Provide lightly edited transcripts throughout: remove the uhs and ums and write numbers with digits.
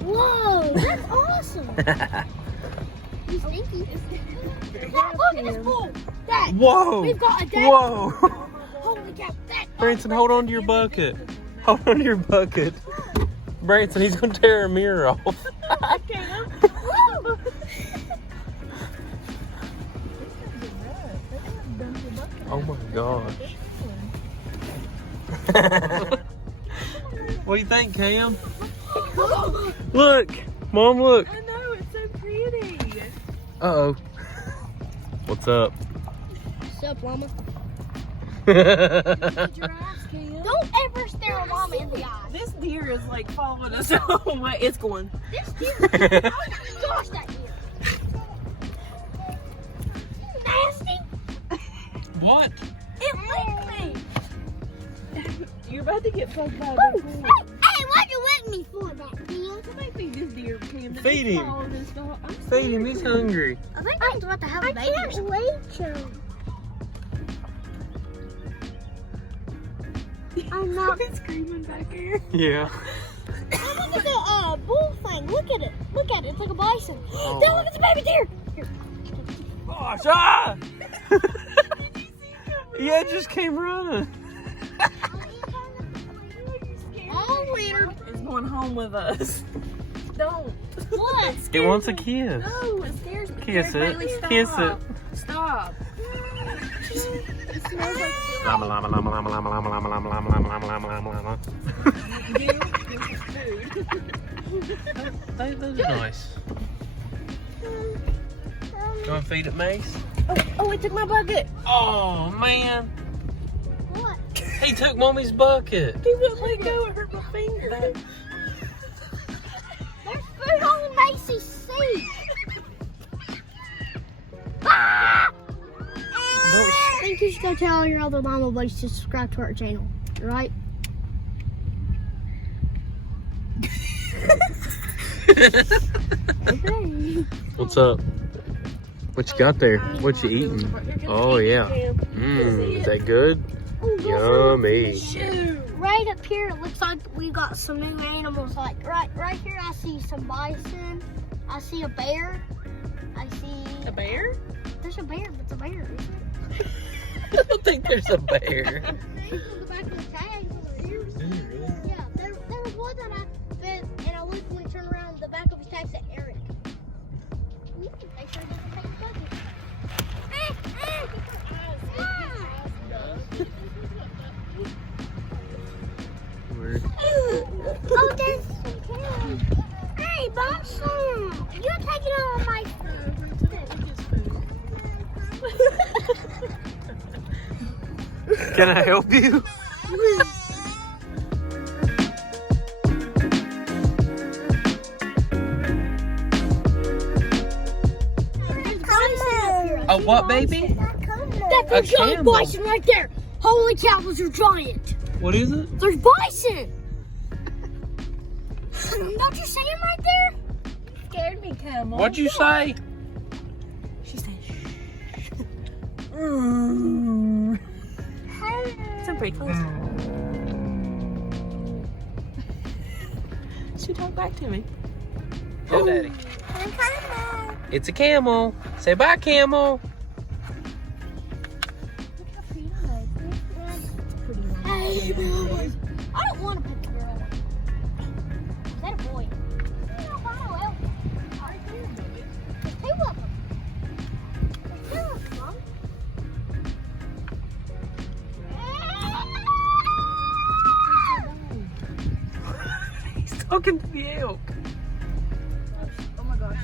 Whoa, that's awesome. He's stinky. Dad, look at this pool. Dad, Whoa. we've got a dad. Whoa. Holy cow. Branson, hold on to your bucket. Hold on to your bucket. Branson, he's going to tear a mirror off. Oh my gosh. What do you think, Cam? Look, Mom, look. I know, it's so pretty. Uh-oh. What's up? What's up, Llama? Giraffes, Cam. Don't ever stare a llama in the eye. This deer is like following us home. It's going. This deer. Oh my gosh, that deer. Nasty. What? It licked me. You're about to get fucked by a Hey, big deer. why'd you lick me for that, deer? Somebody feed this deer, Cam. Feed him. I'm Feed him, he's hungry. I think I'm about to have a baby. I can't wait to. I'm not. He's screaming back here. Yeah. Oh, look at the bull thing. Look at it. Look at it. It's like a bison. Oh. Dad, look at the baby deer. Gosh, ah! Yeah, it just came running. Oh, weird. It's going home with us. Don't. What? It wants a kiss. No, it scares me. Kiss it. Bailey, stop. Kiss it. Stop. It smells like Llama, llama, llama, llama, llama, llama, llama, llama, llama, llama, llama, llama, llama. food. Those are nice. You want to feed it, Mace? Oh, it took my bucket. Oh, man. What? He took Mommy's bucket. He wouldn't let go. It hurt my finger. There's food on the Macy's seat. Ah! I think you should go tell all your other llama buddies to subscribe to our channel, right? What's up? What you got there? What you eating? Oh, yeah. Is that good? Yummy. Shoot. Right up here, it looks like we got some new animals. Like right here, I see some bison. I see a bear. I see A bear? There's a bear, but it's a bear, isn't it? I don't think there's a bear. On the back of the tag, yeah, there was one that I fed, and I looked when he turned around. The back of his tag said Eric. Ooh, they sure did the same bucket. Weird. Oh, there's some carrots. Hey, Bison, you're taking all my food. Can I help you? A what, baby? That's a A giant camel. bison right there. Holy cow, those are giant. What is it? There's bison. Don't you see him right there? Scared me, camel. What'd you say? She said, shh. So pretty close. She talked back to me. Go, Daddy. It's a camel. Say bye, camel. Hey, I don't want to pick the girl. Is that a boy? There's two of them. There's two of them, Mom. talking to the elk. Oh my gosh.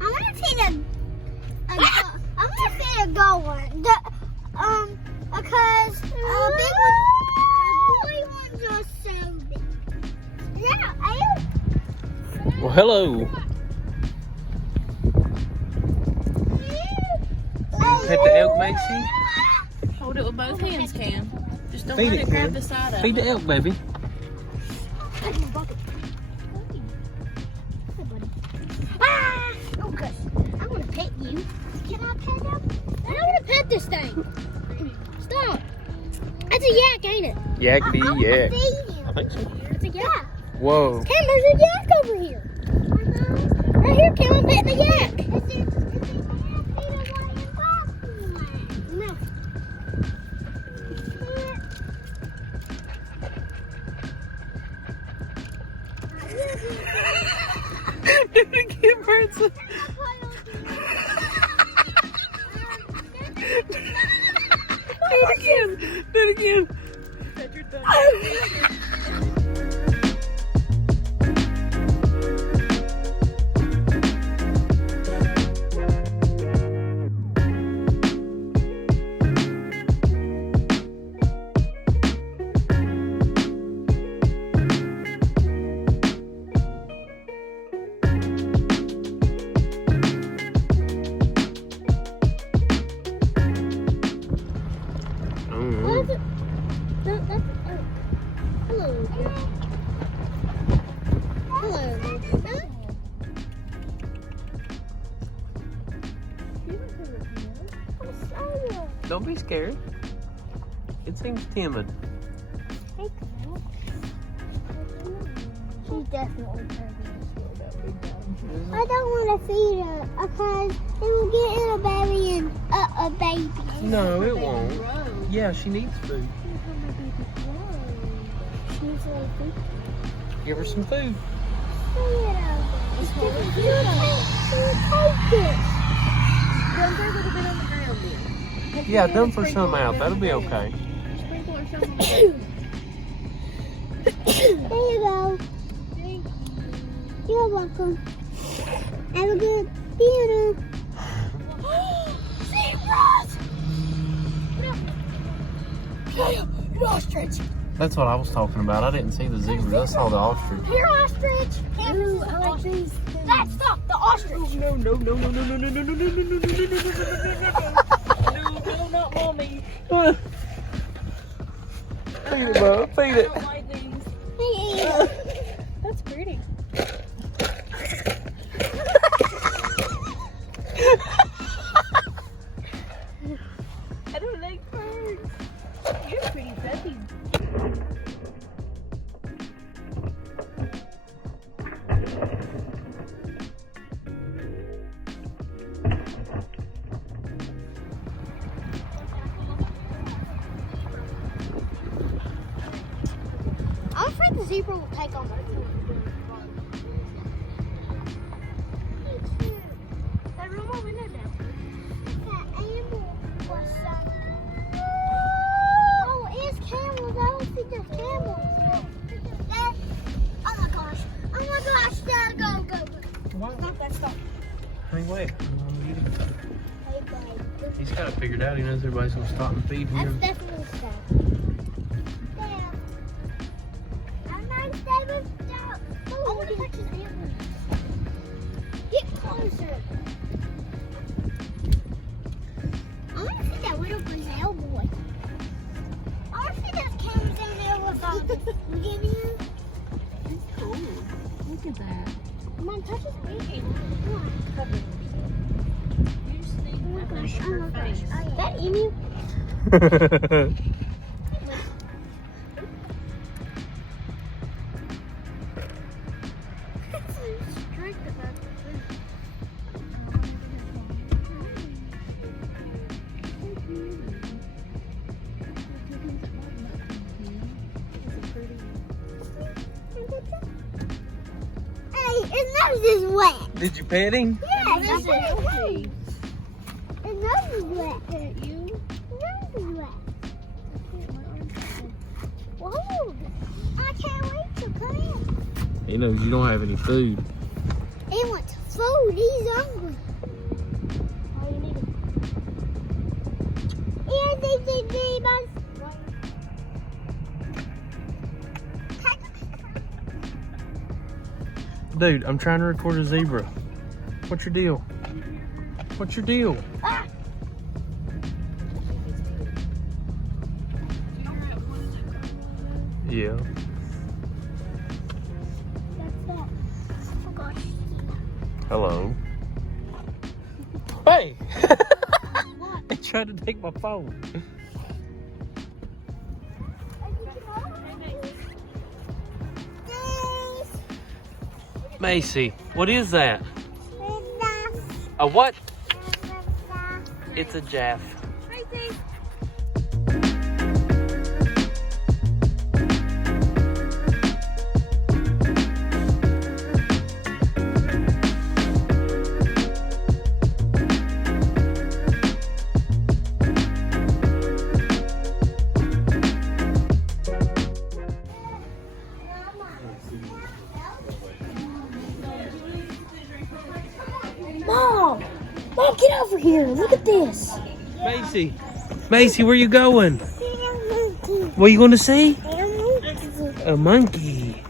I want to see a gold one. Because big ones are so big. Yeah, elk. Well, hello. Pet the elk, Macy. Hold it with both hands, Cam. Just don't Feed let it, it grab Cam. the side of Feed it. the elk, baby. Ah! Oh, gosh. I want to pet you. Can I pet him? I don't want to pet this thing. Stop. That's a yak, ain't it? Yakety yak. Feed him. I think so. It's a yak. Whoa. Cam, there's a yak over here. Right here, Cam, I'm petting the yak. No. Do it again, Branson. Do it again. Do it again. Pet your thumb. What is it? No, that's hello. Hello. Don't be scared. It seems timid. Hey, Camel. She's definitely pregnant. I don't want to feed her because it will get in a belly and a baby. No, it won't. Yeah, she needs food. She needs a little food. Give her some food. Dump her a little bit on the ground then. Yeah, dump her some out. That'll be okay. Sprinkle her some on the ground. There you go. You're welcome. Have a good dinner. Zebras! An ostrich. That's what I was talking about. I didn't see the zebra. I saw the ostrich. Here, ostrich. Ooh, I like these. That stop the ostrich. No, no, no, no, no, no, no, no, no, no, no, no, no, no, no, no, not mommy. Feed it, bro. Feed I it. don't like these. Hey. That's pretty. I don't like birds. You're a pretty puppy. I'm afraid the zebra will take on her. Hey, roll my window down. That animal was oh, it's camels. I don't think they're camels. That, oh my gosh. Oh my gosh. Dad, go, go, go. Why? Stop that, stop. Hey, wait. Hey, babe. He's got it figured out. He knows everybody's going to stop and feed That's him. definitely sad. Damn. I'm not David. I want to touch his antlers. Get closer. I want to see that little gazelle boy. I want to see those cameras in there with you get in? It's cool. Look at that. Come on, touch his antlers. Come on. You just need to push her face. That emu? Strict about the food. Hey, his nose is wet. Did you pet him? Yeah, What is it? his nose is wet. You? His nose is wet. Whoa. I can't wait to come in. He knows you don't have any food. He wants food. He's hungry. All you need is... Here's Buzz. Dude, I'm trying to record a zebra. What's your deal? What's your deal? Ah. Yeah. That's that. Oh gosh. Hello. Hey! What? They tried to take my phone. Macy, what is that? A what? It's a giraffe. Mom! Mom, get over here. Look at this. Macy, Macy, where you going? What are you going to see? A monkey.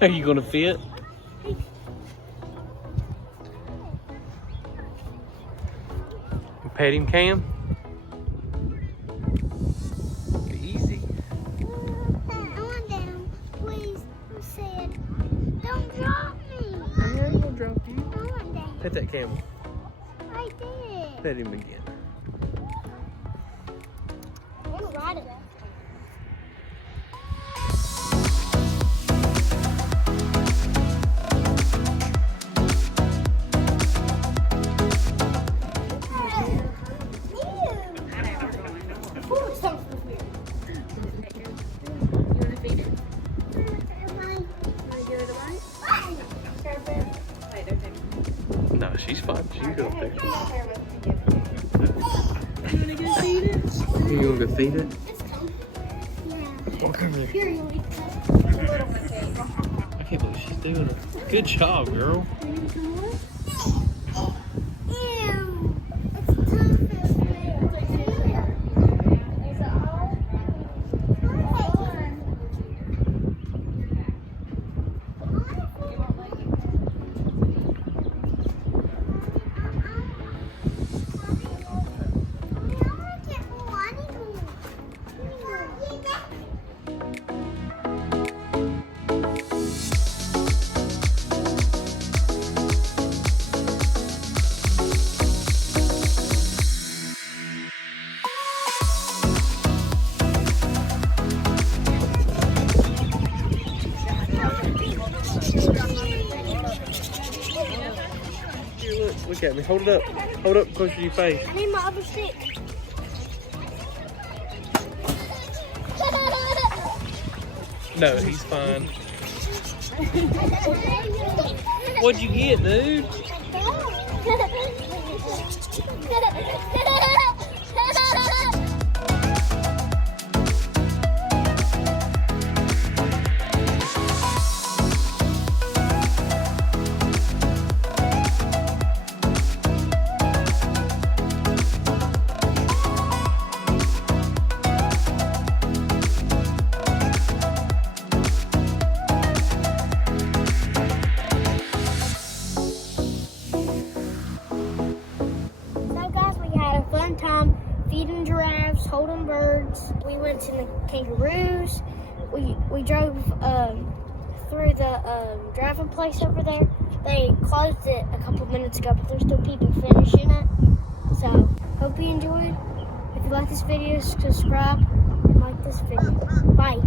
Are you gonna fit? Pet him, Cam? Easy. On down, please. I said, don't drop me. I'm not gonna drop you. On down. Pet that camel. I did. Pet him again. I want to ride it. No, she's fine. She can go up there. You wanna go feed it? You gonna go feed it? Yeah. Oh, come here. Here, you eat I can't believe she's doing it. Good job, girl. look at me. Hold it up. Hold it up close to your face. I need my other stick. No, he's fine. What'd you get, dude? Time feeding giraffes, holding birds. We went to the kangaroos. We drove through the driving place over there. They closed it a couple minutes ago, but there's still people finishing it. So hope you enjoyed. If you like this video, subscribe and like this video. Bye.